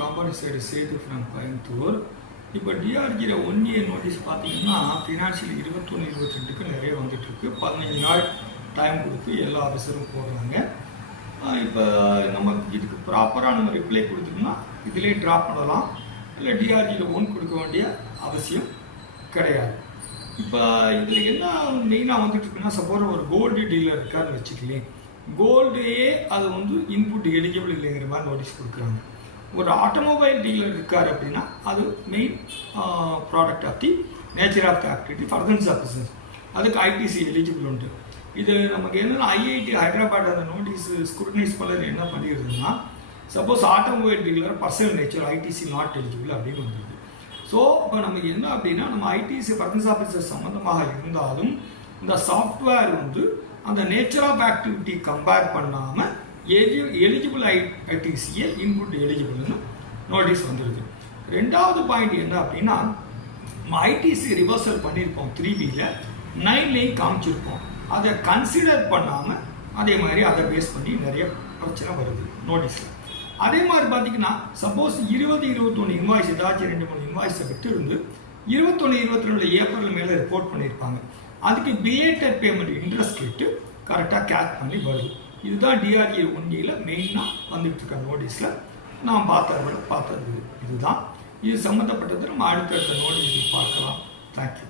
Compensate Setu from Coimbatore. இப்போ டிஆர்ஜியில் 1 year notice பார்த்தீங்கன்னா financial 21-22க்கு நிறைய வந்துட்டுருக்கு. 15 நாள் டைம் கொடுத்து எல்லா ஆஃபீஸரும் போடுறாங்க. இப்போ நம்ம இதுக்கு ப்ராப்பராக நம்ம ரிப்ளை கொடுத்துட்டோம்னா இதிலே ட்ராப் பண்ணலாம், இல்லை டிஆர்ஜியில் 1 கொடுக்க வேண்டிய அவசியம் கிடையாது. இப்போ இதில் என்ன மெயினாக வந்துட்டுருக்குன்னா, சப்போஸ் ஒரு கோல்டு டீலர் இருக்காருன்னு வச்சுக்கலேன், கோல்டே அது வந்து இன்புட் எலிஜிபிள் இல்லைங்கிற மாதிரி நோட்டீஸ் கொடுக்குறாங்க. ஒரு ஆட்டோமொபைல் டீலர் இருக்கார் அப்படின்னா அது main product of the nature of the activity furtherance of business, அதுக்கு ஐடிசி எலிஜிபிள் உண்டு. இது நமக்கு என்னென்னா ஐஐடி ஹைதராபாத் அந்த நோட்டீஸ் ஸ்க்ரூட்டனைஸ் பண்ணது என்ன பண்ணிடுதுன்னா, suppose automobile dealer personal nature ITC not eligible அப்படின்னு வந்துடுது. ஸோ இப்போ நமக்கு என்ன அப்படின்னா, நம்ம ஐடிசி ஃபர்தர்ஸ் ஆஃபீஸர் சம்மந்தமாக இருந்தாலும் இந்த சாஃப்ட்வேர் வந்து அந்த நேச்சர் ஆஃப் ஆக்டிவிட்டி கம்பேர் பண்ணாமல் எலிஜிபிள் ஐடிசியை இன்புட் எலிஜிபிள்னு நோட்டீஸ் வந்துடுது. ரெண்டாவது பாயிண்ட் என்ன அப்படின்னா, நம்ம ஐடிசி ரிவர்சல் பண்ணியிருப்போம் 3Bல 9லையும் காமிச்சிருப்போம். அதை கன்சிடர் பண்ணாமல் அதே மாதிரி அதை பேஸ் பண்ணி நிறைய பிரச்சனை வருது நோட்டீஸில். அதே மாதிரி பார்த்தீங்கன்னா, சப்போஸ் 20-21 இன்வாய்ஸ் ஏதாச்சும் 2-3 இன்வாய்ஸை விட்டு இருந்து 21-22 ஏப்ரல் மேலே ரிப்போர்ட் பண்ணியிருப்பாங்க. அதுக்கு பிஏட்டட் பேமெண்ட் இன்ட்ரெஸ்ட் கேட்டு கரெக்டாக கேல்க் பண்ணி வருது. இதுதான் டிஆர்ஜி 1 மெயினாக வந்துட்டு இருக்க நோட்டீஸில் நான் பார்த்தது இதுதான். இது சம்மந்தப்பட்டது நம்ம அடுத்தடுத்த நோட்டீஸில் பார்க்கலாம். தேங்க்யூ.